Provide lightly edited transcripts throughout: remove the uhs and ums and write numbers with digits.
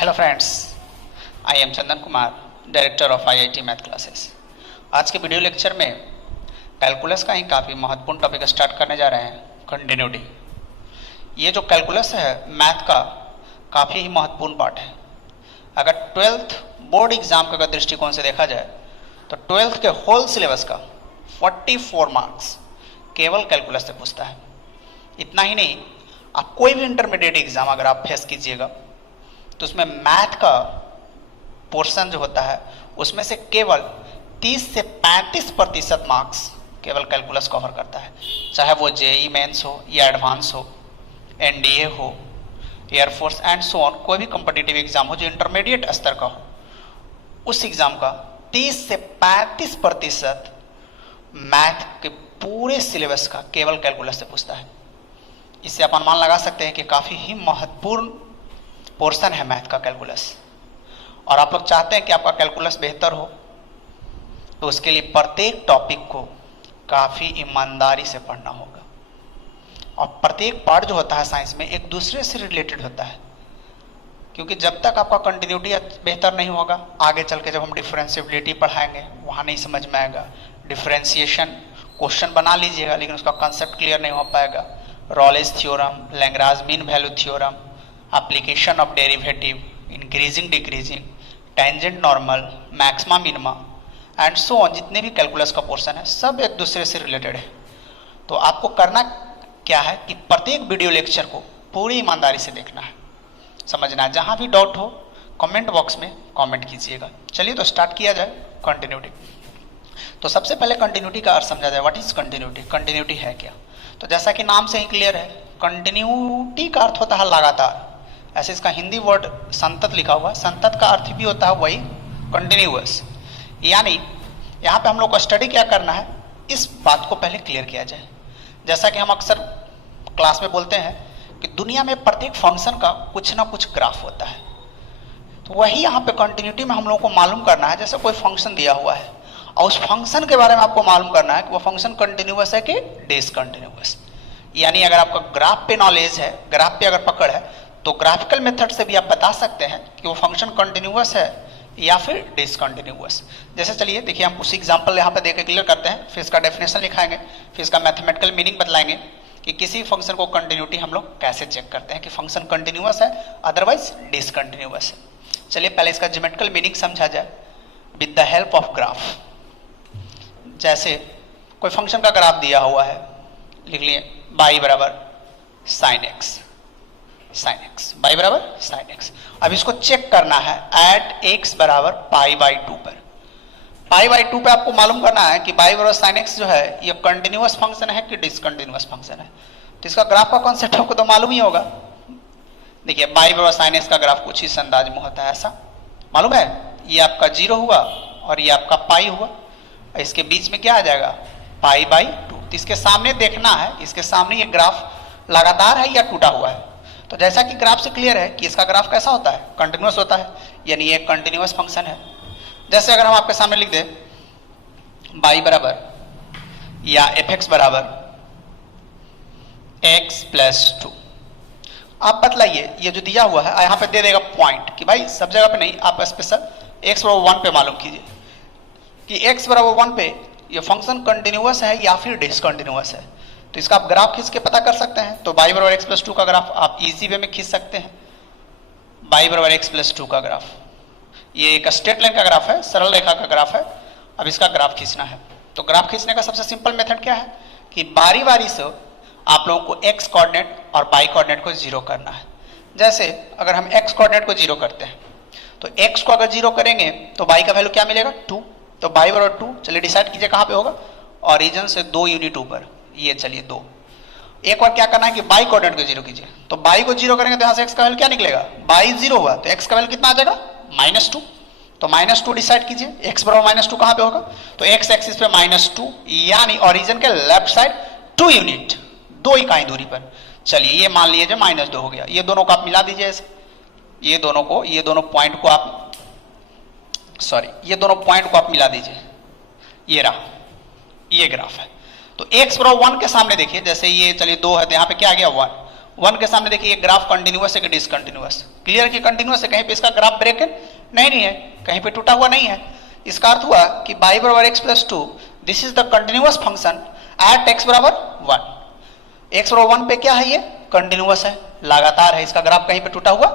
Hello friends, I am Chandan Kumar, director of IIT math classes. आज के video lecture में calculus का ही काफ़ी महत्वपूर्ण टॉपिक स्टार्ट करने जा रहे हैं, कंटिन्यूटी। ये जो कैलकुलस है मैथ का काफ़ी ही महत्वपूर्ण पार्ट है। अगर 12th बोर्ड एग्जाम का दृष्टिकोण से देखा जाए तो 12th के होल सिलेबस का 44 मार्क्स केवल कैलकुलस से पूछता है। इतना ही नहीं, आप कोई भी इंटरमीडिएट एग्जाम अगर आप फेस कीजिएगा तो उसमें मैथ का पोर्शन जो होता है उसमें से केवल 30 से 35% मार्क्स केवल कैलकुलस कवर करता है। चाहे वो जेई मेंस हो या एडवांस हो, एनडीए हो, एयरफोर्स एंड सो ऑन, कोई भी कॉम्पिटिटिव एग्जाम हो जो इंटरमीडिएट स्तर का हो, उस एग्जाम का 30 से 35% मैथ के पूरे सिलेबस का केवल कैलकुलस से पूछता है। इससे आप अनुमान लगा सकते हैं कि काफ़ी ही महत्वपूर्ण पोर्शन है मैथ का कैलकुलस। और आप लोग चाहते हैं कि आपका कैलकुलस बेहतर हो तो उसके लिए प्रत्येक टॉपिक को काफ़ी ईमानदारी से पढ़ना होगा। और प्रत्येक पार्ट जो होता है साइंस में एक दूसरे से रिलेटेड होता है, क्योंकि जब तक आपका कंटिन्यूटी बेहतर नहीं होगा, आगे चल के जब हम डिफरेंशिएबिलिटी पढ़ाएंगे वहाँ नहीं समझ में आएगा। डिफरेंशिएशन क्वेश्चन बना लीजिएगा लेकिन उसका कंसेप्ट क्लियर नहीं हो पाएगा। Rolle's theorem, Lagrange mean value theorem, application of derivative, increasing decreasing, tangent normal, maxima minima and so on, जितने भी कैलकुलस का पोर्शन है सब एक दूसरे से रिलेटेड है। तो आपको करना क्या है कि प्रत्येक वीडियो लेक्चर को पूरी ईमानदारी से देखना है, समझना है। जहाँ भी डाउट हो कमेंट बॉक्स में कमेंट कीजिएगा। चलिए तो स्टार्ट किया जाए कंटिन्यूटी। तो सबसे पहले कंटिन्यूटी का अर्थ समझा जाए। What is continuity? कंटिन्यूटी है क्या? तो जैसा कि नाम से ही क्लियर है, कंटिन्यूटी का अर्थ होता है लगातार। ऐसे इसका हिंदी वर्ड संतत लिखा हुआ है, संतत का अर्थ भी होता है वही कंटिन्यूअस। यानी यहाँ पे हम लोग को स्टडी क्या करना है, इस बात को पहले क्लियर किया जाए। जैसा कि हम अक्सर क्लास में बोलते हैं कि दुनिया में प्रत्येक फंक्शन का कुछ ना कुछ ग्राफ होता है, तो वही यहाँ पे कंटिन्यूटी में हम लोगों को मालूम करना है। जैसे कोई फंक्शन दिया हुआ है और उस फंक्शन के बारे में आपको मालूम करना है कि वो फंक्शन कंटिन्यूअस है कि डिसकंटिन्यूअस। यानी अगर आपका ग्राफ पे नॉलेज है, ग्राफ पे अगर पकड़ है, तो ग्राफिकल मेथड से भी आप बता सकते हैं कि वो फंक्शन कंटिन्यूअस है या फिर डिसकंटिन्यूअस। जैसे चलिए देखिए, हम उसी एग्जांपल यहाँ पे देके क्लियर करते हैं, फिर इसका डेफिनेशन लिखाएंगे, फिर इसका मैथमेटिकल मीनिंग बतलाएंगे कि किसी फंक्शन को कंटिन्यूटी हम लोग कैसे चेक करते हैं कि फंक्शन कंटिन्यूअस है अदरवाइज डिसकंटिन्यूअस है। चलिए पहले इसका ज्योमेट्रिकल मीनिंग समझा जाए with the help of graph. जैसे कोई फंक्शन का ग्राफ दिया हुआ है, लिख लिए y बराबर sine x, sine x, y बराबर साइन एक्स। अब इसको चेक करना है एट x बराबर पाई बाई 2 पर। पाई बाई 2 पे आपको मालूम करना है कि y बराबर साइन एक्स जो है ये कंटिन्यूअस फंक्शन है कि डिसकंटिन्यूअस फंक्शन है। तो इसका ग्राफ का कॉन्सेप्ट आपको तो मालूम ही होगा। देखिए y बराबर साइन एक्स का ग्राफ कुछ इस अंदाज में होता है, ऐसा मालूम है। ये आपका 0 हुआ और ये आपका पाई हुआ, इसके बीच में क्या आ जाएगा, पाई बाई 2। तो इसके सामने देखना है, इसके सामने ये ग्राफ लगातार है या टूटा हुआ है। तो जैसा कि ग्राफ से क्लियर है कि इसका ग्राफ कैसा होता है, कंटिन्यूअस होता है, यानी ये कंटिन्यूअस फंक्शन है। जैसे अगर हम आपके सामने लिख दें y बराबर या fx बराबर x प्लस 2, आप बतलाइए ये जो दिया हुआ है यहाँ पे दे देगा पॉइंट कि भाई सब जगह पे नहीं, आप स्पेशल x बराबर 1 पे मालूम कीजिए कि x बराबर 1 पे ये फंक्शन कंटिन्यूअस है या फिर डिसकंटिन्यूअस है। तो इसका आप ग्राफ खींच के पता कर सकते हैं। तो y बराबर x प्लस 2 का ग्राफ आप इजी वे में खींच सकते हैं। y बराबर x प्लस 2 का ग्राफ, ये एक स्ट्रेट लाइन का ग्राफ है, सरल रेखा का ग्राफ है। अब इसका ग्राफ खींचना है तो ग्राफ खींचने का सबसे सिंपल मेथड क्या है कि बारी बारी से आप लोगों को x कोऑर्डिनेट और y कोऑर्डिनेट को 0 करना है। जैसे अगर हम x कोऑर्डिनेट को 0 करते हैं तो x को अगर 0 करेंगे तो y का वैल्यू क्या मिलेगा, 2। तो y बराबर 2, चलिए डिसाइड कीजिए कहाँ पे होगा, ओरिजिन से 2 यूनिट ऊपर, ये चलिए 2। एक बार क्या करना है कि y कोऑर्डिनेट को 0 कीजिए, तो y को 0 करेंगे तो यहाँ से x का वैल्यू क्या निकलेगा, y 0 हुआ तो x का वैल्यू कितना आ जाएगा, -2। तो -2 डिसाइड कीजिए, x बराबर -2 कहाँ पे होगा, तो x एक्सिस पे -2, यानी ओरिजिन के लेफ्ट साइड 2 यूनिट, 2 इकाई दूरी पर। चलिए ये मान लीजिए -2 हो गया। ये दोनों को आप मिला दीजिए ऐसे, ये दोनों पॉइंट को आप, सॉरी, ये दोनों पॉइंट को आप मिला दीजिए। ये रहा, ये ग्राफ है। तो x बराबर 1 के सामने देखिए, जैसे ये चलिए 2 है तो यहाँ पे क्या आ गया 1, 1 के सामने देखिए ये ग्राफ कंटिन्यूअस है कि डिसकंटिन्यूअस, क्लियर कि कंटिन्यूअस है, कहीं पे इसका ग्राफ ब्रेक नहीं है, कहीं पे टूटा हुआ नहीं है। इसका अर्थ हुआ कि y बराबर x plus 2 this is the continuous function at x बराबर 1। x बराबर 1 पे क्या है, ये कंटिन्यूअस है, लगातार है, इसका ग्राफ कहीं पे टूटा हुआ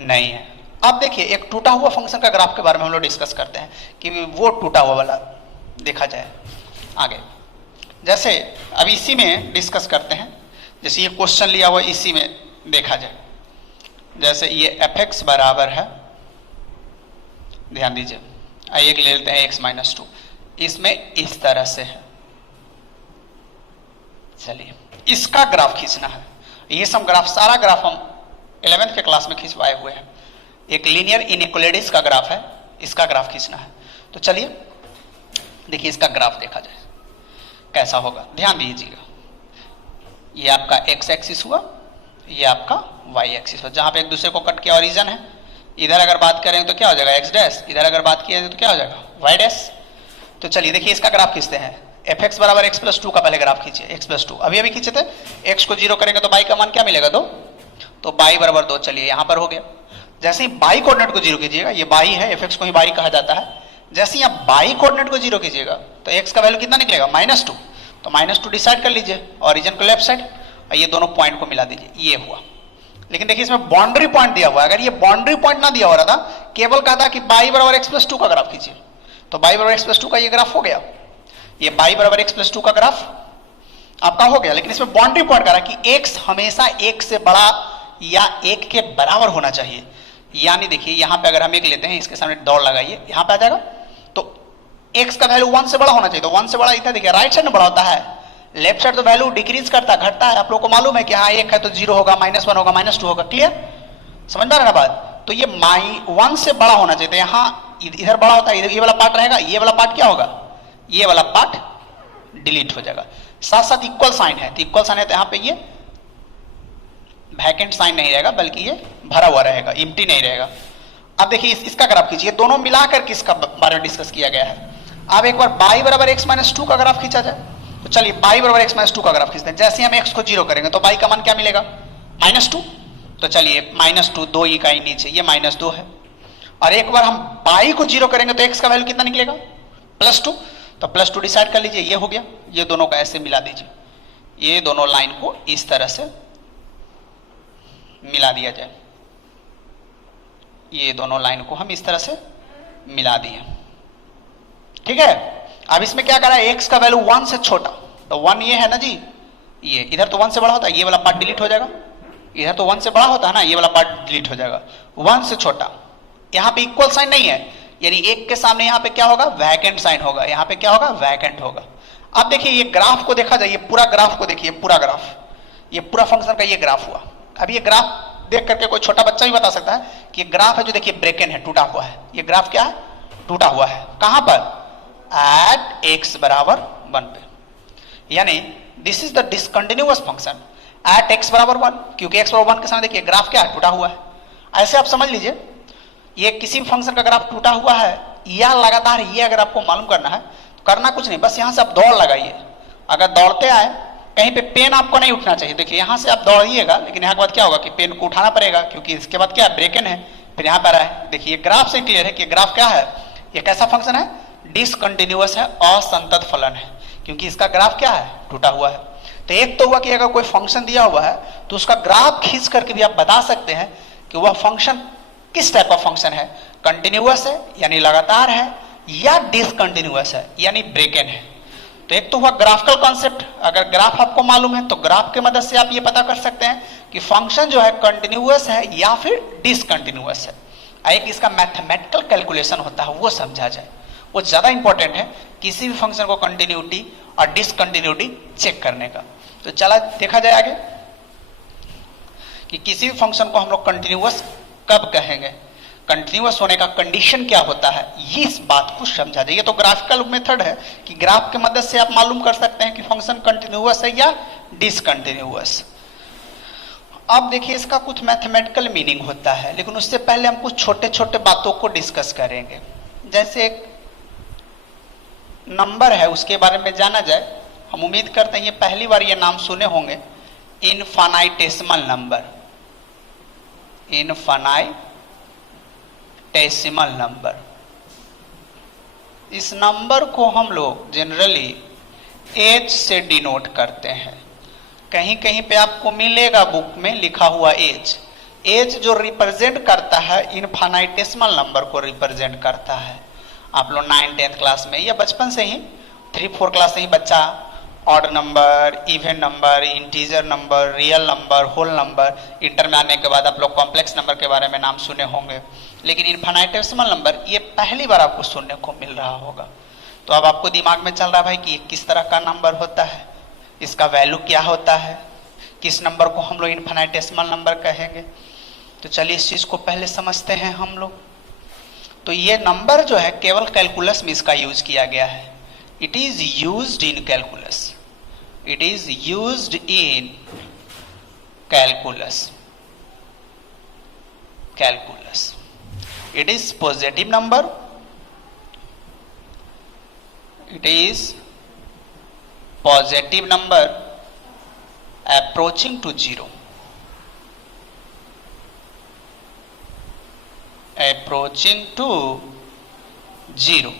नहीं है। अब देखिए एक टूटा हुआ फंक्शन का ग्राफ के बारे में हम लोग डिस्कस करते हैं कि वो टूटा हुआ वाला देखा जाए आगे। जैसे अब इसी में डिस्कस करते हैं, जैसे ये क्वेश्चन लिया हुआ इसी में देखा जाए। जैसे ये fx बराबर है, ध्यान दीजिए, आइए ले लेते हैं x माइनस 2, इसमें इस तरह से है। चलिए इसका ग्राफ खींचना है। ये सब ग्राफ, सारा ग्राफ हम 11th के क्लास में खिंचवाए हुए हैं। एक लीनियर इनइक्वालिटीज का ग्राफ है, इसका ग्राफ खींचना है। तो चलिए देखिए इसका ग्राफ देखा जाए कैसा होगा, ध्यान दीजिएगा। ये आपका x एक्सिस हुआ, ये आपका y एक्सिस हुआ, जहां पे एक दूसरे को कट किया ओरिजिन है। इधर अगर बात करें तो क्या हो जाएगा x डैश, इधर अगर बात किया जाए तो क्या हो जाएगा y डैश। तो चलिए देखिए इसका ग्राफ खींचते हैं। fx बराबर x प्लस 2 का पहले ग्राफ खींचिए, x प्लस 2 अभी खींचे थे। x को 0 करेंगे तो y का मान क्या मिलेगा, 2, तो y बराबर 2। चलिए यहां पर हो गया। जैसे ही y कोऑर्डिनेट को 0 कीजिएगा, ये y है, fx को ही y कहा जाता है। जैसे ही आप y कोऑर्डिनेट को 0 कीजिएगा तो x का वैल्यू कितना निकलेगा, -2। तो -2 डिसाइड कर लीजिए, ओरिजिन को लेफ्ट साइड, और ये दोनों पॉइंट को मिला दीजिए, ये हुआ। लेकिन देखिए इसमें बाउंड्री पॉइंट दिया हुआ है। अगर ये बाउंड्री पॉइंट ना दिया हो रहा था, केवल कहा था कि y बराबर x प्लस 2 का ग्राफ खींचिए, तो y बराबर x प्लस 2 का ये ग्राफ हो गया। ये y बराबर x प्लस 2 का ग्राफ आपका हो गया। लेकिन इसमें बाउंड्री पॉइंट कहा कि x हमेशा 1 से बड़ा या 1 के बराबर होना चाहिए। यानी देखिए यहां पे अगर हम 1 लेते हैं, इसके सामने दौड़ लगाइए, यहां पे आ जाएगा, तो x का वैल्यू 1 से बड़ा होना चाहिए। तो 1 से बड़ा इतना देखिए राइट साइड में बड़ा होता है, लेफ्ट साइड तो वैल्यू डिक्रीज करता है, घटता है। आप लोगों को मालूम है कि हाँ 1 है तो 0 होगा, -1 होगा, -2 होगा, क्लियर, समझ में आ रहा है ना बात। तो ये 1 से बड़ा होना चाहिए। तो यहाँ इधर बड़ा होता है, इधर ये वाला पार्ट रहेगा, ये वाला पार्ट क्या होगा, ये वाला पार्ट डिलीट हो जाएगा। साथ साथ इक्वल साइन है, तो इक्वल साइन है तो यहाँ पे ये वैकेंट साइन नहीं रहेगा, बल्कि ये भरा हुआ रहेगा, एम्प्टी नहीं रहेगा। अब देखिए इसका ग्राफ खींचिए, दोनों मिलाकर किसका बारे में डिस्कस किया गया है। अब एक बार y बराबर x माइनस 2 का ग्राफ खींचा जाए। तो चलिए y बराबर x माइनस 2 का ग्राफ खींचते हैं। जैसे हम x को 0 करेंगे तो y का मान क्या मिलेगा, -2। तो चलिए -2, 2 इकाई नीचे, ये -2 है। और एक बार हम y को 0 करेंगे तो x का वैल्यू कितना निकलेगा, +2। तो +2 डिसाइड कर लीजिए, ये हो गया। ये दोनों को ऐसे मिला दीजिए, ये दोनों लाइन को इस तरह से मिला दिया जाए। ये दोनों लाइन को हम इस तरह से मिला दिए, ठीक है। अब इसमें क्या करा है, x का वैल्यू 1 से छोटा, तो 1 ये है ना जी, ये इधर तो 1 से बड़ा होता है, ये वाला पार्ट डिलीट हो जाएगा। इधर तो 1 से बड़ा होता है ना, ये वाला पार्ट डिलीट हो जाएगा। 1 से छोटा, यहाँ पे इक्वल साइन नहीं है, यानी 1 के सामने यहाँ पे क्या होगा, वैकेंट साइन होगा, यहाँ पे क्या होगा, वैकेंट होगा। अब देखिए ये ग्राफ को देखा जाए, ये पूरा ग्राफ को देखिए, पूरा ग्राफ, ये पूरा फंक्शन का ये ग्राफ हुआ। अब ये ग्राफ देख करके कोई छोटा बच्चा भी बता सकता है कि ग्राफ है जो देखिए ब्रेकन है, टूटा हुआ है। ये ग्राफ क्या है, टूटा हुआ है। कहां पर, एट x बराबर 1 पे, यानी this is the discontinuous function at x बराबर 1, क्योंकि x बराबर 1 के सामने देखिए ग्राफ क्या है, टूटा हुआ है। ऐसे आप समझ लीजिए, ये किसी भी फंक्शन का ग्राफ टूटा हुआ है या लगातार, ये अगर आपको मालूम करना है तो करना कुछ नहीं, बस यहां से आप दौड़ लगाइए। अगर दौड़ते आए कहीं पे पेन आपको नहीं उठना चाहिए। देखिए यहां से आप दौड़िएगा, लेकिन यहाँ के बाद क्या होगा कि पेन को उठाना पड़ेगा, क्योंकि इसके बाद क्या है, ब्रेकन है, फिर यहाँ पर है। देखिए ग्राफ से क्लियर है कि ग्राफ क्या है, ये कैसा फंक्शन है, डिसकंटिन्यूअस है, असंतत फलन है, क्योंकि इसका ग्राफ क्या है, टूटा हुआ है। तो एक तो हुआ कि अगर कोई फंक्शन दिया हुआ है तो उसका ग्राफ खींच करके भी आप बता सकते हैं कि वह फंक्शन किस टाइप ऑफ फंक्शन है, कंटिन्यूअस है यानी लगातार है, या डिसकंटिन्यूअस है यानी ब्रेकन है। तो एक तो हुआ ग्राफिकल कॉन्सेप्ट, अगर ग्राफ आपको मालूम है तो ग्राफ की मदद से आप ये पता कर सकते हैं कि फंक्शन जो है कंटिन्यूअस है या फिर डिसकंटिन्यूअस है। एक इसका मैथमेटिकल कैलकुलेशन होता है, वो समझा जाए, वो ज्यादा इंपॉर्टेंट है किसी भी फंक्शन को कंटिन्यूटी और डिसकंटिन्यूटी चेक करने का। तो चला देखा जाए आगे कि किसी भी फंक्शन को हम लोग कंटिन्यूअस कब कहेंगे, कंटिन्यूअस होने का कंडीशन क्या होता है, ये इस बात को समझा जाए। ये तो ग्राफिकल मेथड है कि ग्राफ की मदद से आप मालूम कर सकते हैं कि फंक्शन कंटिन्यूअस है या डिसकंटिन्यूअस। अब देखिए इसका कुछ मैथमेटिकल मीनिंग होता है, लेकिन उससे पहले हम कुछ छोटे छोटे बातों को डिस्कस करेंगे। जैसे एक नंबर है, उसके बारे में जाना जाए। हम उम्मीद करते हैं ये पहली बार ये नाम सुने होंगे इनफाइनेटेसिमल नंबर, इनफाइनेटेसिमल नंबर। इस नंबर को हम लोग जनरली एज से डिनोट करते हैं। कहीं कहीं पे आपको मिलेगा बुक में लिखा हुआ एज। एज जो रिप्रेजेंट करता है इनफाइनेटेसिमल नंबर को रिप्रेजेंट करता है। आप लोग 9-10 क्लास में या बचपन से ही 3-4 क्लास से ही बच्चा odd number, even number, integer number, real number, whole number, inter में आने के बाद आप लोग कॉम्प्लेक्स नंबर के बारे में नाम सुने होंगे, लेकिन इनफाइनेटेसिमल नंबर ये पहली बार आपको सुनने को मिल रहा होगा। तो अब आपको दिमाग में चल रहा है भाई कि किस तरह का नंबर होता है, इसका वैल्यू क्या होता है, किस नंबर को हम लोग इनफाइनेटेसिमल नंबर कहेंगे। तो चलिए इस चीज को पहले समझते हैं हम लोग। तो ये नंबर जो है केवल कैलकुलस में इसका यूज किया गया है। It is used in calculus, it is used in calculus, calculus. It is positive number, it is positive number approaching to zero, approaching to zero.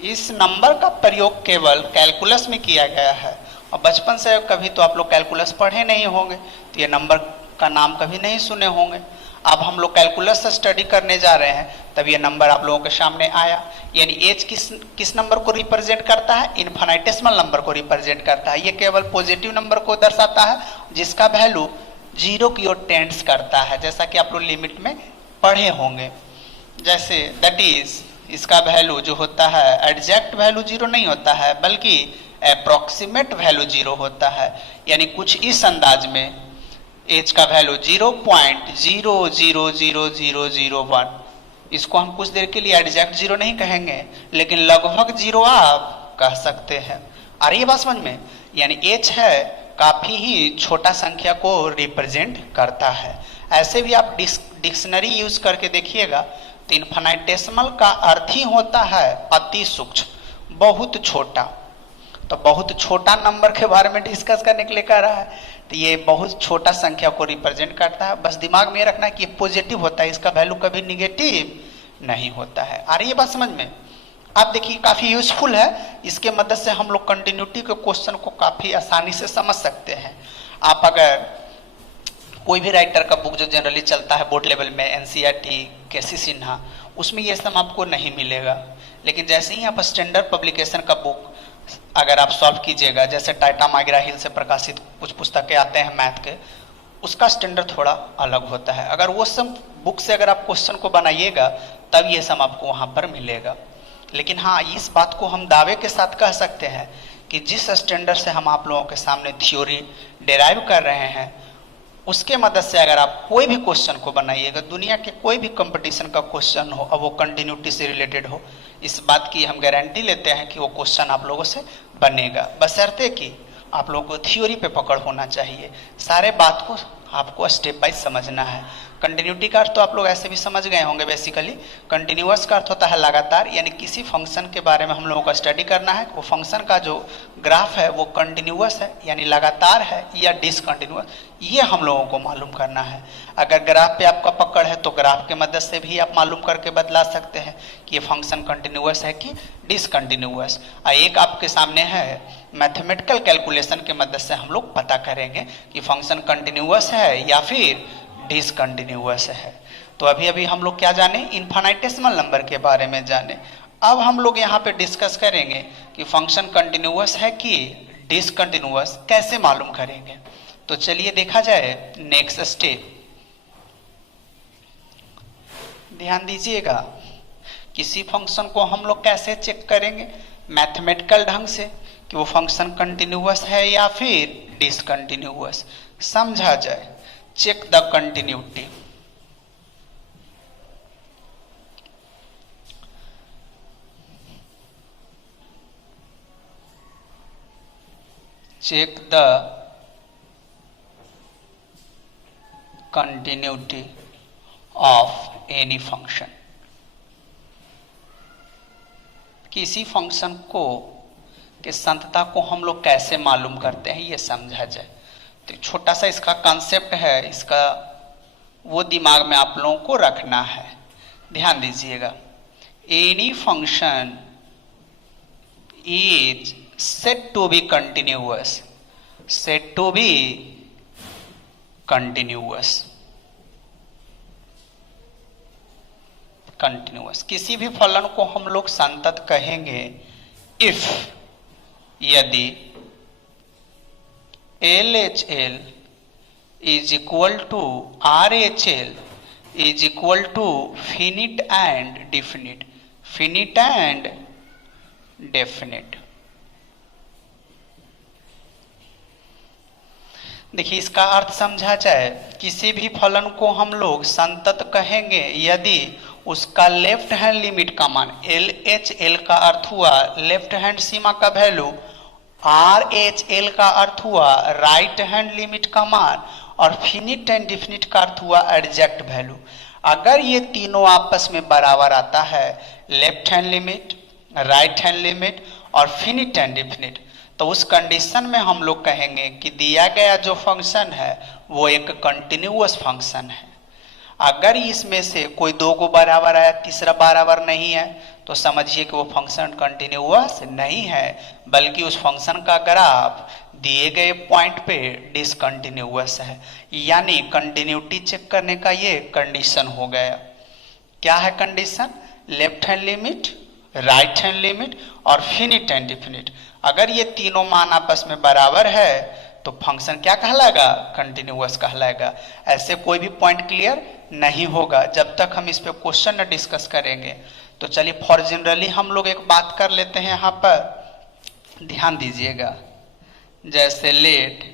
इस नंबर का प्रयोग केवल कैलकुलस में किया गया है। और बचपन से कभी तो आप लोग कैलकुलस पढ़े नहीं होंगे, तो ये नंबर का नाम कभी नहीं सुने होंगे। अब हम लोग कैलकुलस से स्टडी करने जा रहे हैं, तब ये नंबर आप लोगों के सामने आया। यानी एज किस नंबर को रिप्रेजेंट करता है? इनफाइनेटेसिमल नंबर को रिप्रेजेंट करता है। ये केवल पॉजिटिव नंबर को दर्शाता है जिसका वैल्यू जीरो की ओर टेंड्स करता है, जैसा कि आप लोग लिमिट में पढ़े होंगे। जैसे दैट इज, इसका वैल्यू जो होता है एग्जैक्ट वैल्यू जीरो नहीं होता है, बल्कि अप्रोक्सीमेट वैल्यू जीरो होता है। यानी कुछ इस अंदाज में एज का वैल्यू 0.000001। इसको हम कुछ देर के लिए एग्जैक्ट जीरो नहीं कहेंगे, लेकिन लगभग जीरो आप कह सकते हैं। आ रही है बात समझ में? यानी एज है काफी ही छोटा संख्या को रिप्रेजेंट करता है। ऐसे भी आप डिक्शनरी यूज करके देखिएगा तो इनफाइनेटेसिमल का अर्थ ही होता है अति सूक्ष्म, बहुत छोटा। तो बहुत छोटा नंबर के बारे में डिस्कस करने के लिए कह रहा है, तो ये बहुत छोटा संख्या को रिप्रेजेंट करता है। बस दिमाग में रखना कि ये पॉजिटिव होता है, इसका वैल्यू कभी निगेटिव नहीं होता है। आ रही है बात समझ में? आप देखिए काफी यूजफुल है। इसके मदद से हम लोग कंटिन्यूटी के क्वेश्चन को काफी आसानी से समझ सकते हैं। आप अगर कोई भी राइटर का बुक जो जनरली चलता है बोर्ड लेवल में, एनसीईआरटी, केसी सिन्हा, उसमें ये सब आपको नहीं मिलेगा। लेकिन जैसे ही आप स्टैंडर्ड पब्लिकेशन का बुक अगर आप सॉल्व कीजिएगा, जैसे टाटा माइग्रा हिल से प्रकाशित कुछ पुस्तकें आते हैं मैथ के, उसका स्टैंडर्ड थोड़ा अलग होता है। अगर वो सब बुक से अगर आप क्वेश्चन को बनाइएगा तब ये सब आपको वहाँ पर मिलेगा। लेकिन हाँ, इस बात को हम दावे के साथ कह सकते हैं कि जिस स्टैंडर्ड से हम आप लोगों के सामने थ्योरी डेराइव कर रहे हैं, उसके मदद से अगर आप कोई भी क्वेश्चन को बनाइएगा, दुनिया के कोई भी कंपटीशन का क्वेश्चन हो, अब वो कंटिन्यूटी से रिलेटेड हो, इस बात की हम गारंटी लेते हैं कि वो क्वेश्चन आप लोगों से बनेगा, बशर्ते कि आप लोगों को थ्योरी पे पकड़ होना चाहिए। सारे बात को आपको स्टेप बाय समझना है। कंटिन्यूटी का अर्थ तो आप लोग ऐसे भी समझ गए होंगे बेसिकली। कंटिन्यूअस का अर्थ होता है लगातार, यानी किसी फंक्शन के बारे में हम लोगों को स्टडी करना है, वो फंक्शन का जो ग्राफ है वो कंटिन्यूअस है यानी लगातार है या डिसकंटिन्यूअस, ये हम लोगों को मालूम करना है। अगर ग्राफ पे आपका पकड़ है तो ग्राफ के मदद से भी आप मालूम करके बतला सकते हैं कि ये फंक्शन कंटिन्यूअस है कि डिसकंटिन्यूअस। एक आपके सामने है मैथमेटिकल कैलकुलेशन के मदद से हम लोग पता करेंगे कि फंक्शन कंटिन्यूअस है या फिर डिसकंटिन्यूअस है। तो अभी अभी हम लोग क्या जाने? इनफाइनेटेसिमल नंबर के बारे में जाने। अब हम लोग यहाँ पे डिस्कस करेंगे कि फंक्शन कंटिन्यूअस है कि डिसकंटिन्यूअस, कैसे मालूम करेंगे। तो चलिए देखा जाए नेक्स्ट स्टेप। ध्यान दीजिएगा, किसी फंक्शन को हम लोग कैसे चेक करेंगे? मैथमेटिकल ढंग से कि वो फंक्शन कंटिन्यूअस है या फिर डिसकंटिन्यूअस। समझा जाए, check the continuity. Check the continuity of any function. किसी फंक्शन को कि संतता को हम लोग कैसे मालूम करते हैं, ये समझा जाए। तो छोटा सा इसका कॉन्सेप्ट है, इसका वो दिमाग में आप लोगों को रखना है। ध्यान दीजिएगा, any function is said to be continuous, said to be continuous, continuous. किसी भी फलन को हम लोग संतत कहेंगे इफ, यदि LHL is equal to RHL is equal to finite and definite, finite and definite। देखिए इसका अर्थ समझा जाए, किसी भी फलन को हम लोग संतत कहेंगे यदि उसका लेफ्ट हैंड लिमिट का मान LHL का अर्थ हुआ लेफ्ट हैंड सीमा का वैल्यू, RHL का अर्थ हुआ राइट हैंड लिमिट का मान, और फिनिट एंड डिफिनिट का अर्थ हुआ एग्जैक्ट वैल्यू। अगर ये तीनों आपस में बराबर आता है, left hand limit, right hand limit और फिनिट एंड डिफिनिट, तो उस कंडीशन में हम लोग कहेंगे कि दिया गया जो फंक्शन है वो एक कंटिन्यूअस फंक्शन है। अगर इसमें से कोई दो को बराबर है, तीसरा बराबर नहीं है, तो समझिए कि वो फंक्शन कंटिन्यूअस नहीं है, बल्कि उस फंक्शन का ग्राफ दिए गए पॉइंट पे डिसकंटिन्यूअस है। यानी कंटिन्यूटी चेक करने का ये कंडीशन हो गया। क्या है condition? Left hand limit, right hand limit और फिनिट एंड डिफिनिट। अगर ये तीनों मान आपस में बराबर है तो फंक्शन क्या कहलाएगा? कंटिन्यूअस कहलाएगा। ऐसे कोई भी पॉइंट क्लियर नहीं होगा जब तक हम इस पे क्वेश्चन न डिस्कस करेंगे। तो चलिए फॉर जनरली हम लोग एक बात कर लेते हैं यहाँ पर, ध्यान दीजिएगा। जैसे let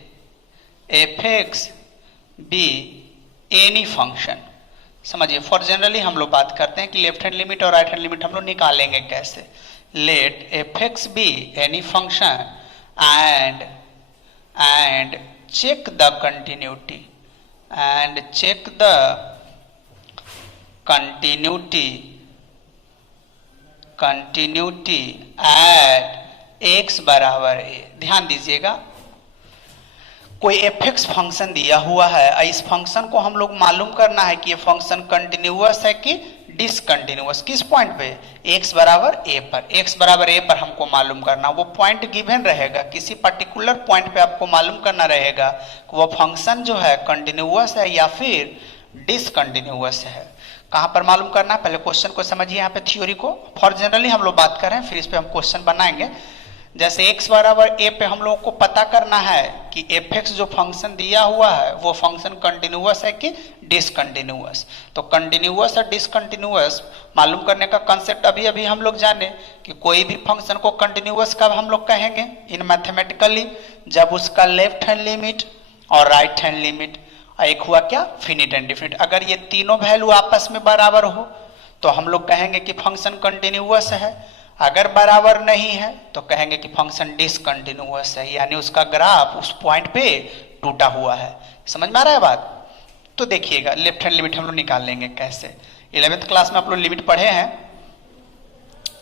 f(x) be any function, समझिए फॉर जनरली हम लोग बात करते हैं कि लेफ्ट हैंड लिमिट और राइट हैंड लिमिट हम लोग निकालेंगे कैसे। Let f(x) be any function and check the continuity at x बराबर a। ध्यान दीजिएगा, कोई f(x) फंक्शन दिया हुआ है, इस फंक्शन को हम लोग मालूम करना है कि ये फंक्शन कंटिन्यूअस है कि डिसकंटिन्यूअस। किस पॉइंट पे? x बराबर a पर। x बराबर a पर हमको मालूम करना, वो पॉइंट गिवन रहेगा, किसी पर्टिकुलर पॉइंट पे आपको मालूम करना रहेगा कि वो फंक्शन जो है कंटिन्यूअस है या फिर डिसकंटिन्यूअस है। कहाँ पर मालूम करना? पहले क्वेश्चन को समझिए, यहाँ पे थ्योरी को। फॉर जनरली हम लोग बात कर रहे हैं, फिर इस पे हम क्वेश्चन बनाएंगे। जैसे x बराबर a पे हम लोगों को पता करना है कि f(x) जो फंक्शन दिया हुआ है वो फंक्शन कंटिन्यूअस है कि डिसकंटिन्यूअस। तो कंटिन्यूअस और डिसकंटिन्यूअस मालूम करने का कंसेप्ट अभी अभी हम लोग जाने कि कोई भी फंक्शन को कंटिन्यूअस कब हम लोग कहेंगे इन मैथमेटिकली, जब उसका लेफ्ट हैंड लिमिट और राइट हैंड लिमिट, एक हुआ क्या? Finite and definite. अगर ये तीनों वैल्यू आपस में बराबर हो तो हम लोग कहेंगे कि फंक्शन कंटिन्यूअस है। अगर बराबर नहीं है तो कहेंगे कि फंक्शन डिसकंटिन्यूअस है, यानी उसका ग्राफ उस पॉइंट पे टूटा हुआ है। समझ में आ रहा है बात? तो देखिएगा लेफ्ट हैंड लिमिट हम लोग निकाल लेंगे कैसे। 11th क्लास में आप लोग लिमिट पढ़े हैं।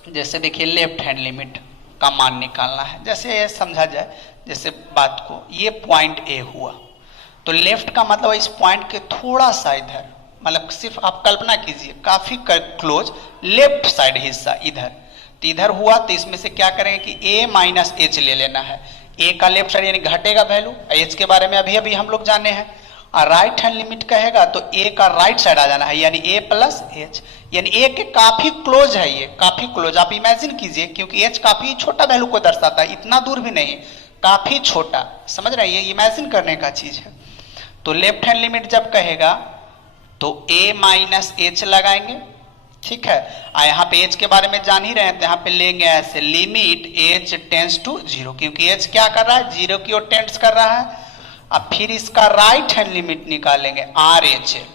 जैसे देखिए लेफ्ट हैंड लिमिट का मान निकालना है, जैसे ये समझा जाए, जैसे बात को, ये पॉइंट ए हुआ तो लेफ्ट का मतलब इस पॉइंट के थोड़ा सा इधर, मतलब सिर्फ आप कल्पना कीजिए काफी क्लोज लेफ्ट साइड हिस्सा इधर, तो इधर हुआ तो इसमें से क्या करेंगे कि a माइनस एच ले लेना है। a का लेफ्ट साइड यानी घटेगा वैल्यू, h के बारे में अभी अभी हम लोग जाने हैं। और राइट हैंड लिमिट कहेगा तो a का राइट साइड आ जाना है, यानी a प्लस एच, यानी a के काफी क्लोज है, ये काफी क्लोज। आप इमेजिन कीजिए, क्योंकि h काफी छोटा वैल्यू को दर्शाता है, इतना दूर भी नहीं, काफी छोटा। समझ रहे हैं? ये इमेजिन करने का चीज है। तो लेफ्ट हैंड लिमिट जब कहेगा तो a माइनस एच लगाएंगे, ठीक है। यहाँ पे h के बारे में जान ही रहे हैं, तो यहाँ पे लेंगे ऐसे लिमिट h टेंड्स टू 0, क्योंकि h क्या कर रहा है? 0 की ओर टेंड्स कर रहा है। अब फिर इसका राइट हैंड लिमिट निकालेंगे RHL।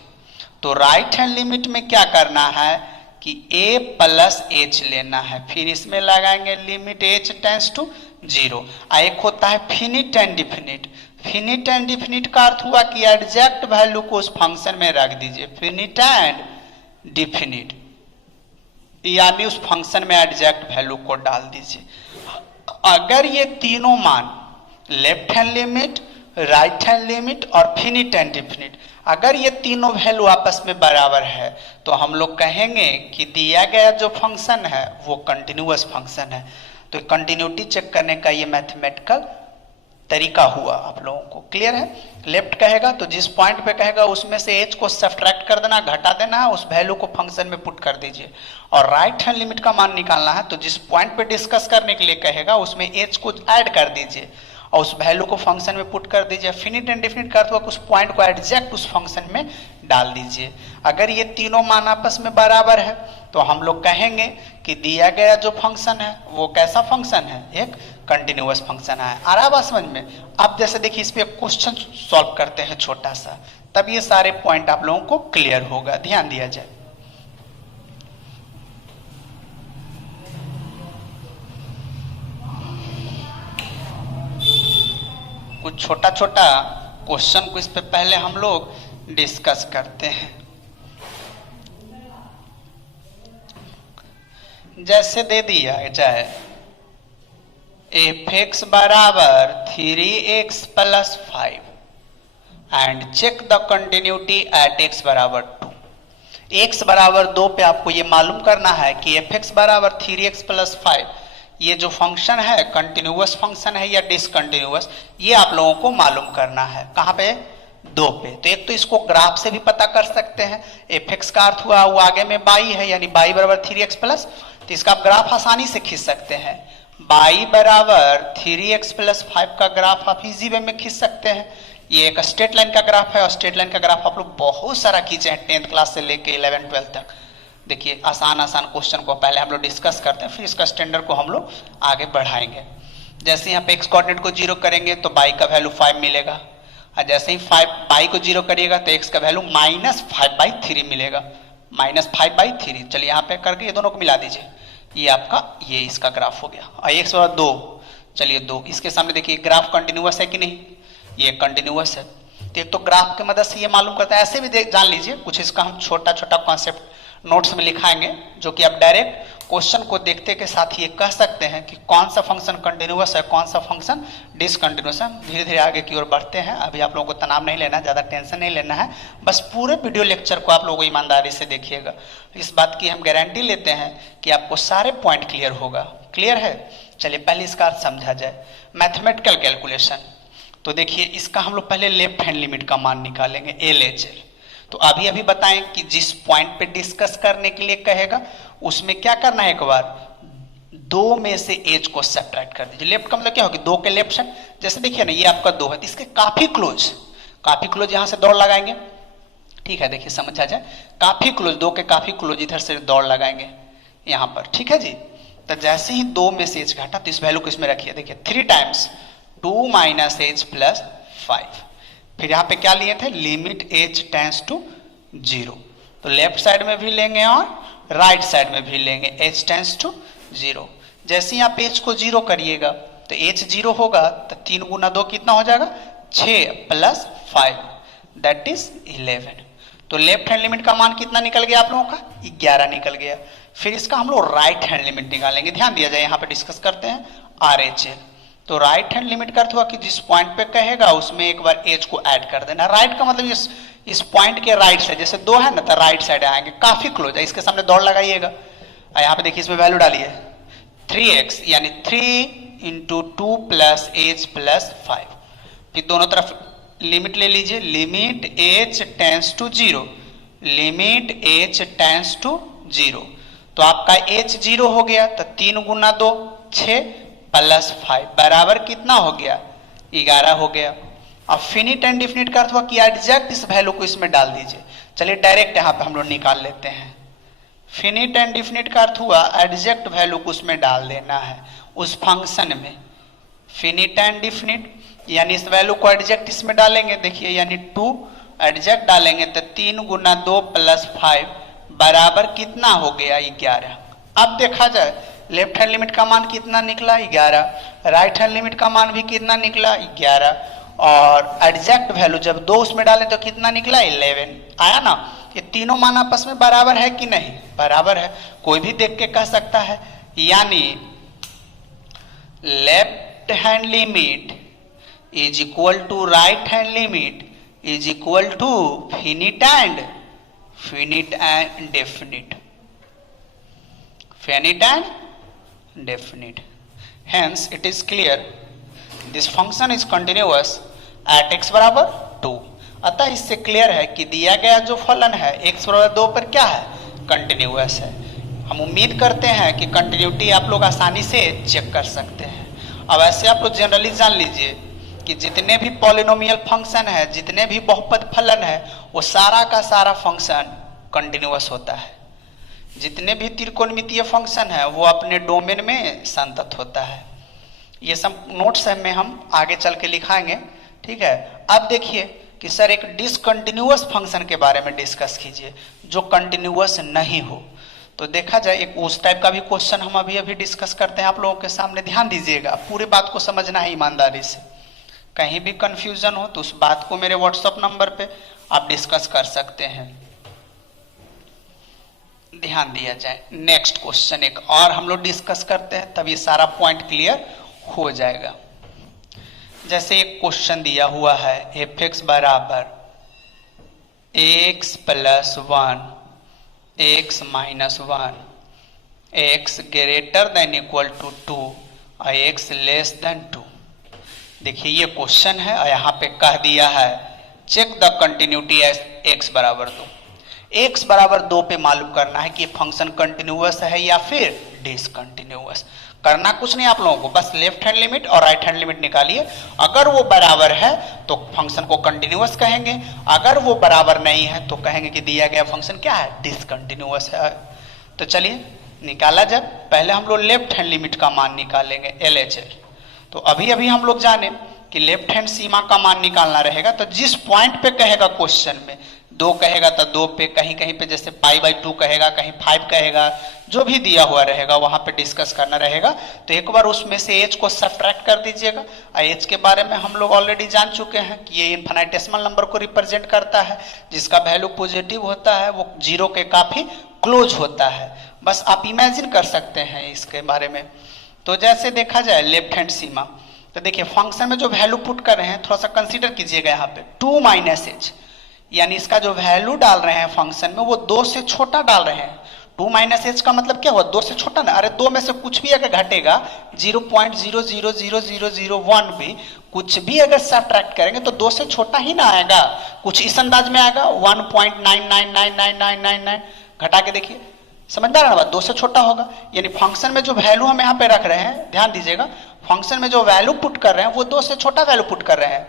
तो राइट हैंड लिमिट में क्या करना है कि a प्लस एच लेना है, फिर इसमें लगाएंगे लिमिट h टेंड्स टू 0। एक होता है finite and definite. Finite and definite का अर्थ हुआ कि एग्जैक्ट वैल्यू को उस फंक्शन में रख दीजिए, फिनिट एंड डिफिनिट, यानी उस फंक्शन में एग्जैक्ट वैल्यू को डाल दीजिए। अगर ये तीनों मान left hand limit, right hand limit और फिनिट एंड डिफिनिट। अगर ये तीनों वैल्यू आपस में बराबर है तो हम लोग कहेंगे कि दिया गया जो फंक्शन है वो कंटिन्यूअस फंक्शन है। तो कंटिन्यूटी चेक करने का ये मैथमेटिकल तरीका हुआ आप लोगों को क्लियर है। लेफ्ट कहेगा तो जिस पॉइंट पे कहेगा उसमें से एच को सब्ट्रैक्ट कर देना, घटा देना है, उस वैल्यू को फंक्शन में पुट कर दीजिए। और राइट हैंड लिमिट का मान निकालना है तो जिस पॉइंट पे डिस्कस करने के लिए कहेगा उसमें एच को ऐड कर दीजिए और उस वैल्यू को फंक्शन में पुट कर दीजिए। फिनिट एंड डिफिनिट का अर्थ हुआ उस पॉइंट को एग्जैक्ट उस फंक्शन में डाल दीजिए। अगर ये तीनों मान आपस में बराबर है तो हम लोग कहेंगे कि दिया गया जो फंक्शन है वो कैसा फंक्शन है, एक कंटिन्यूअस फंक्शन है। आ रहा बात समझ में। अब जैसे देखिए इस पे क्वेश्चन सॉल्व करते हैं छोटा सा, तब ये सारे पॉइंट आप लोगों को क्लियर होगा। ध्यान दिया जाए। कुछ छोटा छोटा क्वेश्चन को इस पे पहले हम लोग डिस्कस करते हैं। जैसे दे दिया जाए f(x) बराबर 3x + 5 and check the continuity at x बराबर 2। x बराबर 2 पे आपको ये मालूम करना है कि f(x) बराबर 3x + 5 ये जो फंक्शन है कंटिन्यूअस फंक्शन है या डिसकंटिन्यूअस, ये आप लोगों को मालूम करना है। कहां पे? 2 पे। तो एक तो इसको ग्राफ से भी पता कर सकते हैं। f(x) का अर्थ हुआ वो आगे में y है, यानी y बराबर 3x प्लस, तो इसका आप ग्राफ आसानी से खींच सकते हैं। y बराबर 3x + 5 का ग्राफ आप इजी वे में खींच सकते हैं। ये एक स्ट्रेट लाइन का ग्राफ है और स्ट्रेट लाइन का ग्राफ आप लोग बहुत सारा खींचे हैं 10th क्लास से लेके 11 12 तक। देखिए आसान आसान क्वेश्चन को पहले हम लोग डिस्कस करते हैं, फिर इसका स्टैंडर्ड को हम लोग आगे बढ़ाएंगे। जैसे यहाँ पे x कोऑर्डिनेट को 0 करेंगे तो y का वैल्यू 5 मिलेगा, और जैसे ही y को 0 करिएगा तो x का वैल्यू -5/3 मिलेगा, -5/3। चलिए यहाँ पे करके ये दोनों को मिला दीजिए, ये आपका ये इसका ग्राफ हो गया। और x बराबर 2, चलिए 2, इसके सामने देखिए ग्राफ कंटिन्यूअस है कि नहीं, ये कंटिन्यूअस है। तो एक तो ग्राफ की मदद से ये मालूम करता है, ऐसे भी जान लीजिए कुछ इसका हम छोटा छोटा कॉन्सेप्ट नोट्स में लिखाएंगे जो कि आप डायरेक्ट क्वेश्चन को देखते के साथ ही ये कह सकते हैं कि कौन सा फंक्शन कंटिन्यूअस है, कौन सा फंक्शन डिसकंटिन्यूअस है। धीरे धीरे आगे की ओर बढ़ते हैं, अभी आप लोगों को तनाव नहीं लेना, ज़्यादा टेंशन नहीं लेना है, बस पूरे वीडियो लेक्चर को आप लोगों को ईमानदारी से देखिएगा। इस बात की हम गारंटी लेते हैं कि आपको सारे पॉइंट क्लियर होगा। क्लियर है? चलिए पहले इसका अर्थ समझा जाए। मैथमेटिकल कैलकुलेशन, तो देखिए इसका हम लोग पहले लेफ्ट हैंड लिमिट का मान निकालेंगे LHL। तो अभी अभी बताएं कि जिस पॉइंट पे डिस्कस करने के लिए कहेगा उसमें क्या करना है, एक बार 2 में से एज को सब्ट्रैक्ट कर दीजिए। लेफ्ट का मतलब क्या होगा, 2 के लेफ्ट साइड, जैसे देखिए ना ये आपका 2 है, इसके काफी क्लोज यहां से दौड़ लगाएंगे। ठीक है, देखिए समझ आ जाए, काफी क्लोज, 2 के काफी क्लोज इधर से दौड़ लगाएंगे यहां पर। ठीक है जी। तो जैसे ही 2 में से एज घटा तो इस वैल्यू को इसमें रखिए, देखिए 3 टाइम्स 2 - h + 5। फिर यहाँ पे क्या लिए थे, लिमिट h टेंड्स टू 0। तो लेफ्ट साइड में भी लेंगे और राइट साइड में भी लेंगे, h टेंड्स टू 0। जैसे ही आप h को 0 करिएगा तो h 0 होगा तो 3 × 2 कितना हो जाएगा, 6 + 5 दैट इज 11। तो लेफ्ट हैंड लिमिट का मान कितना निकल गया आप लोगों का, 11 निकल गया। फिर इसका हम लोग राइट हैंड लिमिट निकालेंगे। ध्यान दिया जाए, यहाँ पे डिस्कस करते हैं RHL। तो राइट हैंड लिमिट का अर्थ हुआ कि जिस पॉइंट पे कहेगा उसमें एक बार एज को ऐड कर देना। राइट का मतलब इस पॉइंट के राइट साइड, जैसे 2 है ना तो राइट साइड आएंगे, काफी क्लोज है, इसके सामने दौड़ लगाइएगा। यहाँ पे देखिए इसमें वैल्यू डालिए 3x यानी 3 × 2 + h + 5। फिर दोनों तरफ लिमिट ले लीजिए, limit h tends to 0, limit h tends to 0। तो आपका h 0 हो गया तो 3 × 2 6 + 5 बराबर कितना हो गया, 11 हो गया। अब फिनिट एंड डिफिनिट का अर्थ हुआ कि एग्जैक्ट इस वैल्यू को इसमें डाल दीजिए। चलिए डायरेक्ट यहाँ पे हम लोग निकाल लेते हैं। फिनिट एंड डिफिनिट का अर्थ हुआ एग्जैक्ट वैल्यू को उसमें डाल देना है उस फंक्शन में। फिनिट एंड डिफिनिट यानी इस वैल्यू को एग्जैक्ट इसमें डालेंगे, देखिए यानी 2 एग्जैक्ट डालेंगे तो 3 × 2 + 5 बराबर कितना हो गया, 11। अब देखा जाए लेफ्ट हैंड लिमिट का मान कितना निकला, 11। राइट हैंड लिमिट का मान भी कितना निकला, 11। और एग्जैक्ट वैल्यू जब 2 उसमें डालें तो कितना निकला, 11 आया ना। ये तीनों मान आपस में बराबर है कि नहीं, बराबर है, कोई भी देख के कह सकता है। यानी left hand limit is equal to right hand limit is equal to finite and definite, finite and definite. Hence it is clear this function is continuous at x बराबर 2. अतः इससे क्लियर है कि दिया गया जो फलन है x बराबर 2 पर क्या है, कंटिन्यूअस है। हम उम्मीद करते हैं कि कंटिन्यूटी आप लोग आसानी से चेक कर सकते हैं। अब ऐसे आप लोग जनरली जान लीजिए कि जितने भी पॉलिनोमियल फंक्शन है, जितने भी बहुपद फलन है, वो सारा का सारा फंक्शन कंटिन्यूअस होता है। जितने भी त्रिकोणमितीय फंक्शन है वो अपने डोमेन में संतत होता है। ये सब नोट्स में हम आगे चल के लिखाएंगे, ठीक है। अब देखिए कि सर एक डिसकंटिन्यूअस फंक्शन के बारे में डिस्कस कीजिए जो कंटिन्यूअस नहीं हो। तो देखा जाए एक उस टाइप का भी क्वेश्चन हम अभी डिस्कस करते हैं आप लोगों के सामने। ध्यान दीजिएगा, पूरी बात को समझना है ईमानदारी से। कहीं भी कंफ्यूजन हो तो उस बात को मेरे व्हाट्सएप नंबर पे आप डिस्कस कर सकते हैं। ध्यान दिया जाए। नेक्स्ट क्वेश्चन एक और हम लोग डिस्कस करते हैं, तब ये सारा पॉइंट क्लियर हो जाएगा। जैसे एक क्वेश्चन दिया हुआ है एफ एक्स बराबर x plus 1 x minus 1 x greater than equal to 2 और एक्स लेस देन 2। देखिए ये क्वेश्चन है और यहाँ पे कह दिया है check the continuity as x बराबर 2। एक्स बराबर 2 पे मालूम करना है कि ये फंक्शन कंटिन्यूअस है या फिर डिसकंटिन्यूअस। करना कुछ नहीं आप लोगों को, बस लेफ्ट हैंड लिमिट और राइट हैंड लिमिट निकालिए। अगर वो बराबर है तो फंक्शन को कंटिन्यूअस कहेंगे, अगर वो बराबर नहीं है तो कहेंगे कि दिया गया फंक्शन क्या है, डिसकंटिन्यूअस है। तो चलिए निकाला जाए। पहले हम लोग लेफ्ट हैंड लिमिट का मान निकालेंगे LHL। तो अभी हम लोग जाने कि लेफ्ट हैंड सीमा का मान निकालना रहेगा। तो जिस पॉइंट पे कहेगा क्वेश्चन में 2 कहेगा तो 2 पे, कहीं कहीं पे जैसे π/2 कहेगा, कहीं 5 कहेगा, जो भी दिया हुआ रहेगा वहां पे डिस्कस करना रहेगा। तो एक बार उसमें से h को सब्ट्रैक्ट कर दीजिएगा। h के बारे में हम लोग ऑलरेडी जान चुके हैं कि ये इनफाइनेटेसिमल नंबर को रिप्रेजेंट करता है, जिसका वैल्यू पॉजिटिव होता है, वो 0 के काफी क्लोज होता है। बस आप इमेजिन कर सकते हैं इसके बारे में। तो जैसे देखा जाए लेफ्ट हैंड सीमा, तो देखिए फंक्शन में जो वैल्यू पुट कर रहे हैं थोड़ा सा कंसीडर कीजिएगा। यहाँ पे 2 - h, यानी इसका जो वैल्यू डाल रहे हैं फंक्शन में वो 2 से छोटा डाल रहे हैं। 2 - h का मतलब क्या हुआ, 2 से छोटा ना। अरे 2 में से कुछ भी अगर घटेगा 0.000001 भी कुछ भी अगर सब्ट्रैक्ट करेंगे तो 2 से छोटा ही ना आएगा, कुछ इस अंदाज में आएगा 1.999999 घटा के देखिए, समझदार ना बात, 2 से छोटा होगा। यानी फंक्शन में जो वैल्यू हम यहाँ पे रख रहे हैं, ध्यान दीजिएगा, फंक्शन में जो वैल्यू पुट कर रहे हैं वो 2 से छोटा वैल्यू पुट कर रहे हैं।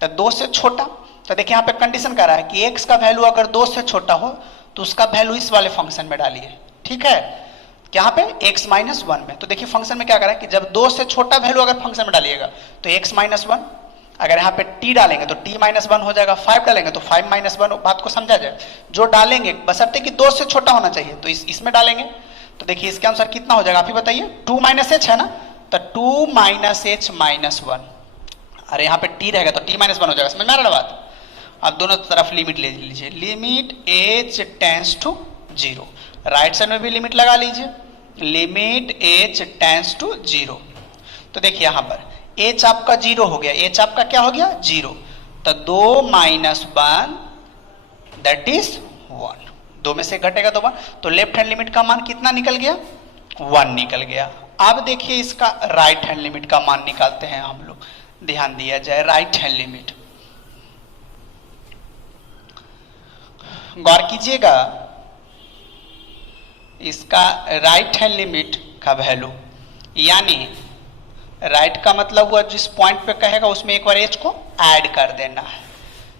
तो 2 से छोटा, तो देखिए यहाँ पे कंडीशन कर रहा है कि x का वैल्यू अगर 2 से छोटा हो तो उसका वैल्यू इस वाले फंक्शन में डालिए, ठीक है, यहाँ पे x - 1 में। तो देखिए फंक्शन में क्या कर रहा है कि जब 2 से छोटा वैल्यू अगर फंक्शन में डालिएगा तो x - 1, अगर यहाँ पे t डालेंगे तो t - 1 हो जाएगा, 5 डालेंगे तो 5 - 1। बात को समझा जाए, जो डालेंगे बशर्ते कि 2 से छोटा होना चाहिए, तो इसमें डालेंगे। तो देखिए इसके अनुसार कितना हो जाएगा आप ही बताइए, 2 - h है ना, तो 2 - h - 1। अरे यहाँ पे t रहेगा तो t - 1 हो जाएगा, समझ में आ रहा है बात। अब दोनों तरफ लिमिट ले लीजिए, limit h tends to 0, right side में भी लिमिट लगा लीजिए, लिमिट h टेंस टू 0। तो देखिए यहाँ पर h आपका 0 हो गया, h आपका क्या हो गया 0, तो 2 - 1 दैट इज 1, 2 में से घटेगा तो 1, तो लेफ्ट हैंड लिमिट का मान कितना निकल गया, 1 निकल गया। अब देखिए इसका राइट हैंड लिमिट का मान निकालते हैं हम लोग। ध्यान दिया जाए, राइट हैंड लिमिट गौर कीजिएगा, इसका राइट हैंड लिमिट का वैल्यू, यानी राइट का मतलब हुआ जिस पॉइंट पे कहेगा उसमें एक बार h को ऐड कर देना है,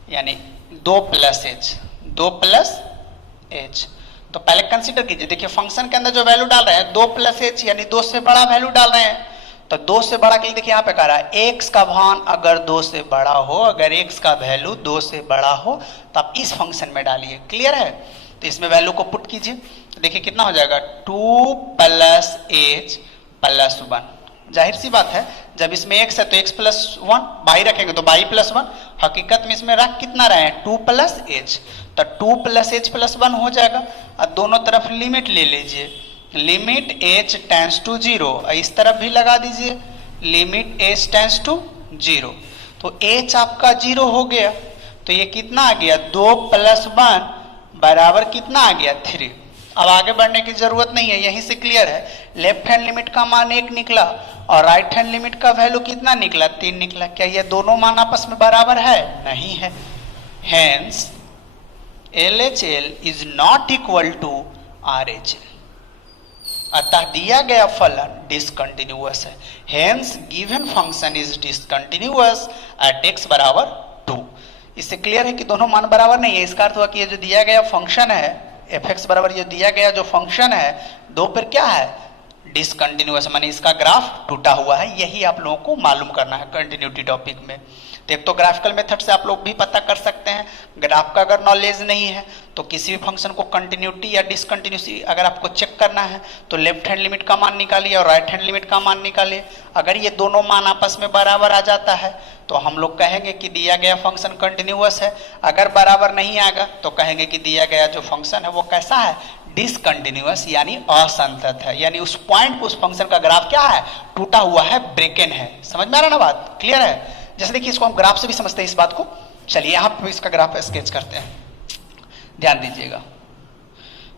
यानी 2 + h। तो पहले कंसीडर कीजिए, देखिए फंक्शन के अंदर जो वैल्यू डाल रहे हैं 2 + h, यानी 2 से बड़ा वैल्यू डाल रहे हैं। तो 2 से बड़ा के लिए देखिए यहाँ पे कह रहा है x का मान अगर 2 से बड़ा हो, अगर x का वैल्यू 2 से बड़ा हो तो आप इस फंक्शन में डालिए। क्लियर है, तो इसमें वैल्यू को पुट कीजिए, तो देखिए कितना हो जाएगा 2 + h + 1। जाहिर सी बात है जब इसमें x है तो x + 1, बाई रखेंगे तो बाई + 1, हकीकत में इसमें रख कितना रहे हैं 2 + h, तो 2 + h + 1 हो जाएगा। अब दोनों तरफ लिमिट ले लीजिए, लिमिट h टेंस टू 0, इस तरफ भी लगा दीजिए लिमिट h टेंस टू 0। तो h आपका 0 हो गया, तो ये कितना आ गया 2 + 1 बराबर कितना आ गया 3। अब आगे बढ़ने की जरूरत नहीं है, यहीं से क्लियर है। लेफ्ट हैंड लिमिट का मान 1 निकला और राइट हैंड लिमिट का वैल्यू कितना निकला 3 निकला। क्या ये दोनों मान आपस में बराबर है? नहीं है। Hence LHL is not equal to RHL, अतः दिया गया फलन डिसकंटिन्यूअस है। Hence given function is discontinuous at x बराबर 2। इससे क्लियर है कि दोनों मान बराबर नहीं है। इसका अर्थ हुआ कि ये जो दिया गया फंक्शन है f(x) बराबर ये दिया गया जो फंक्शन है 2 पर क्या है डिसकंटिन्यूअस, माने इसका ग्राफ टूटा हुआ है। यही आप लोगों को मालूम करना है कंटिन्यूटी टॉपिक में। तो एक तो ग्राफिकल मेथड से आप लोग भी पता कर सकते हैं। ग्राफ का अगर नॉलेज नहीं है तो किसी भी फंक्शन को कंटिन्यूटी या डिसकंटिन्यूटी अगर आपको चेक करना है तो लेफ्ट हैंड लिमिट का मान निकालिए और राइट हैंड लिमिट का मान निकालिए। अगर ये दोनों मान आपस में बराबर आ जाता है तो हम लोग कहेंगे कि दिया गया फंक्शन कंटिन्यूअस है। अगर बराबर नहीं आएगा तो कहेंगे कि दिया गया जो फंक्शन है वो कैसा है डिसकंटिन्यूअस, यानी असंतत है। यानी उस पॉइंट पे उस फंक्शन का ग्राफ क्या है टूटा हुआ है, ब्रेकन है। समझ में आ रहा ना बात? क्लियर है? जैसे देखिए इसको हम ग्राफ से भी समझते हैं इस बात को। चलिए यहाँ पे इसका ग्राफ स्केच करते हैं, ध्यान दीजिएगा।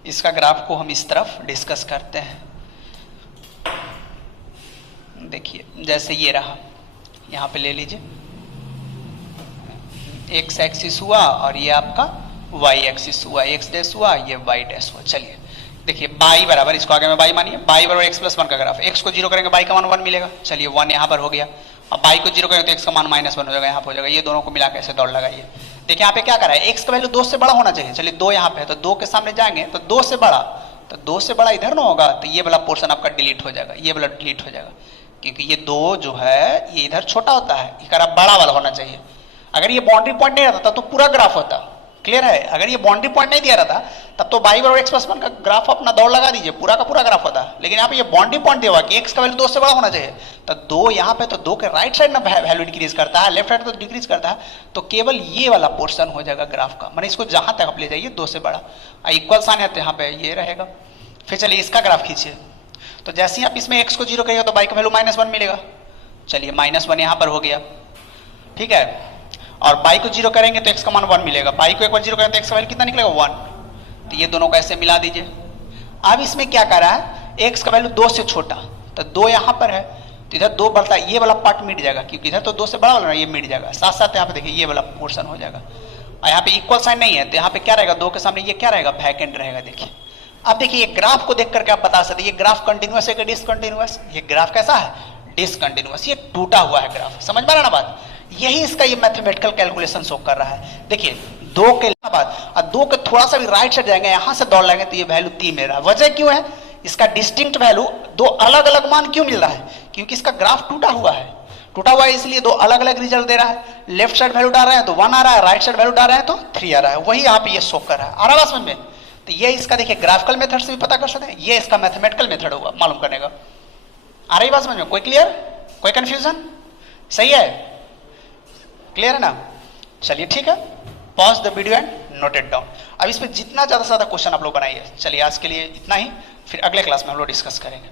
इसका ग्राफ को हम इस तरफ डिस्कस करते हैं। देखिए जैसे ये रहा, यहाँ पे ले लीजिए एक्स एक्सिस हुआ और ये आपका वाई एक्सिस हुआ, एक्स डैश हुआ, ये वाई डैश हुआ। चलिए देखिए बाई बराबर, इसको आगे में बाई मानिए, बाई बराबर x + 1 का ग्राफ। x को 0 करेंगे बाई का मान 1 मिलेगा। चलिए 1 यहाँ पर हो गया। अब बाई को 0 करेंगे तो x का मान -1 हो जाएगा, यहाँ पर हो जाएगा। ये दोनों को मिला के ऐसे दौड़ लगाइए। देखिए यहाँ पे क्या करा है, x का वैल्यू 2 से बड़ा होना चाहिए। चलिए 2 यहाँ पे है तो 2 के सामने जाएंगे तो 2 से बड़ा, तो 2 से बड़ा इधर ना होगा तो ये वाला पोर्शन आपका डिलीट हो जाएगा, ये वाला डिलीट हो जाएगा, क्योंकि ये 2 जो है ये इधर छोटा होता है, इधर बड़ा वाला होना चाहिए। अगर ये बाउंड्री पॉइंट नहीं रहता तो पूरा ग्राफ होता। क्लियर है? अगर ये बाउंड्री पॉइंट नहीं दिया रहता तब तो बाई बराबर x + 1 का ग्राफ अपना दौड़ लगा दीजिए, पूरा का पूरा ग्राफ होता। लेकिन यहाँ पे ये बाउंड्री पॉइंट दिया हुआ कि x का वैल्यू 2 से बड़ा होना चाहिए, तो 2 यहाँ पे, तो 2 के राइट साइड ना वैल्यू डिक्रीज करता है, लेफ्ट साइड तो डिक्रीज करता है, तो केवल ये वाला पोर्शन हो जाएगा ग्राफ का। मैंने इसको जहां तक आप ले जाइए 2 से बड़ा, इक्वल साइन है तो यहाँ पे ये रहेगा। फिर चलिए इसका ग्राफ खींचिए, तो जैसे ही आप इसमें x को 0 करिएगा तो बाई का वैल्यू -1 मिलेगा। चलिए -1 यहाँ पर हो गया, ठीक है। और बाई को 0 करेंगे तो x का मान 1 मिलेगा, बाई को एक बार 0 करेंगे तो x का वैल्यू कितना निकलेगा 1। तो ये दोनों को ऐसे मिला दीजिए। अब इसमें क्या कर रहा है, x का वैल्यू 2 से छोटा, तो 2 यहाँ पर है तो इधर 2 बढ़ता है, ये वाला पार्ट मिट जाएगा क्योंकि इधर तो 2 से बड़ा वाला ये मिट जाएगा। साथ साथ यहाँ पे देखिए ये वाला पोर्शन हो जाएगा। और यहाँ पे इक्वल साइन नहीं है तो यहाँ पे क्या रहेगा, 2 के सामने ये क्या रहेगा वैकेंट रहेगा। देखिए अब देखिए ये ग्राफ को देख करके आप बता सकते ये ग्राफ कंटिन्यूअस है कि डिसकंटिन्यूअस। ये ग्राफ कैसा है डिसकंटिन्यूअस, ये टूटा हुआ है ग्राफ। समझ में आ रहा ना बात? यही इसका ये मैथमेटिकल कैलकुलेशन शो कर रहा है। देखिए 2 के बाद और 2 के थोड़ा सा भी राइट साइड जाएंगे, यहां से दौड़ लेंगे तो ये वैल्यू 3 मिल रहा है। वजह क्यों है, इसका डिस्टिंक्ट वैल्यू 2 अलग अलग मान क्यों मिल रहा है, क्योंकि इसका ग्राफ टूटा हुआ है। टूटा हुआ है इसलिए 2 अलग अलग रिजल्ट दे रहा है। लेफ्ट साइड वैल्यू डाल रहे हैं तो 1 आ रहा है, राइट साइड वैल्यू डाल रहे हैं तो 3 आ रहा है। वही यहाँ पे ये शो कर रहा है। आ रहा है समझ में? तो ये इसका देखिए ग्राफिकल मेथड से भी पता कर सकते हैं, ये इसका मैथमेटिकल मेथड होगा मालूम करने का। आ रही बात समझ में? कोई क्लियर, कोई कंफ्यूजन? सही है, क्लियर है ना? चलिए ठीक है, pause the video and note it down. अब इस पे जितना ज्यादा से ज्यादा क्वेश्चन आप लोग बनाइए। चलिए आज के लिए इतना ही, फिर अगले क्लास में हम लोग डिस्कस करेंगे।